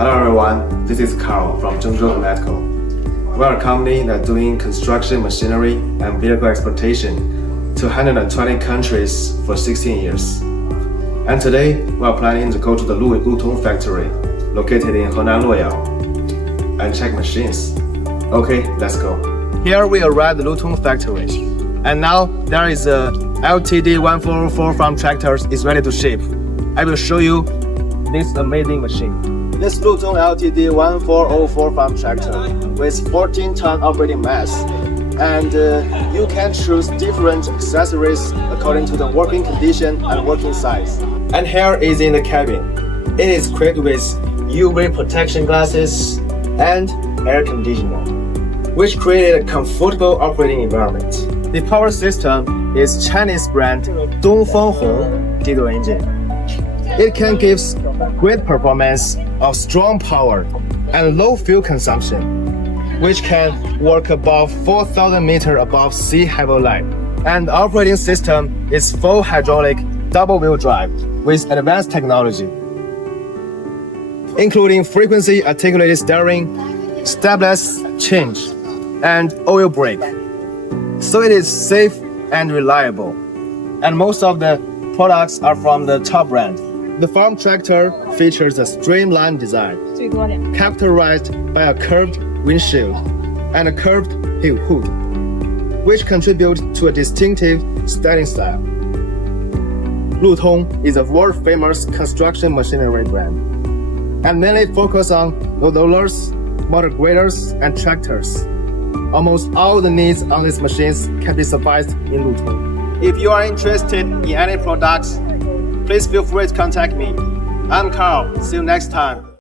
Hello everyone, this is Carl from Zhengzhou Komatco. We are a company that doing construction machinery and vehicle exportation to 120 countries for 16 years. And today, we are planning to go to the LUTONG factory, located in Henan Luoyang, and check machines. Okay, let's go. Here we arrived at the LUTONG factory. And now there is a LTD1404 farm tractors is ready to ship. I will show you this amazing machine. This LUTONG LTD1404 farm tractor with 14-ton operating mass, and you can choose different accessories according to the working condition and working size. And here is in the cabin. It is equipped with UV protection glasses and air conditioner, which created a comfortable operating environment. The power system is Chinese brand DongFangHong diesel engine. It can give great performance of strong power and low fuel consumption, which can work above 4,000 meters above sea level line. And the operating system is full hydraulic double-wheel drive with advanced technology, including frequency articulated steering, stepless change, and oil brake. So it is safe and reliable. And most of the products are from the top brand. The farm tractor features a streamlined design, characterized by a curved windshield and a curved hood, which contribute to a distinctive styling style. LUTONG is a world-famous construction machinery brand, and mainly focus on rollers, motor graders, and tractors. Almost all the needs on these machines can be sufficed in LUTONG. If you are interested in any products, please feel free to contact me. I'm Carl. See you next time.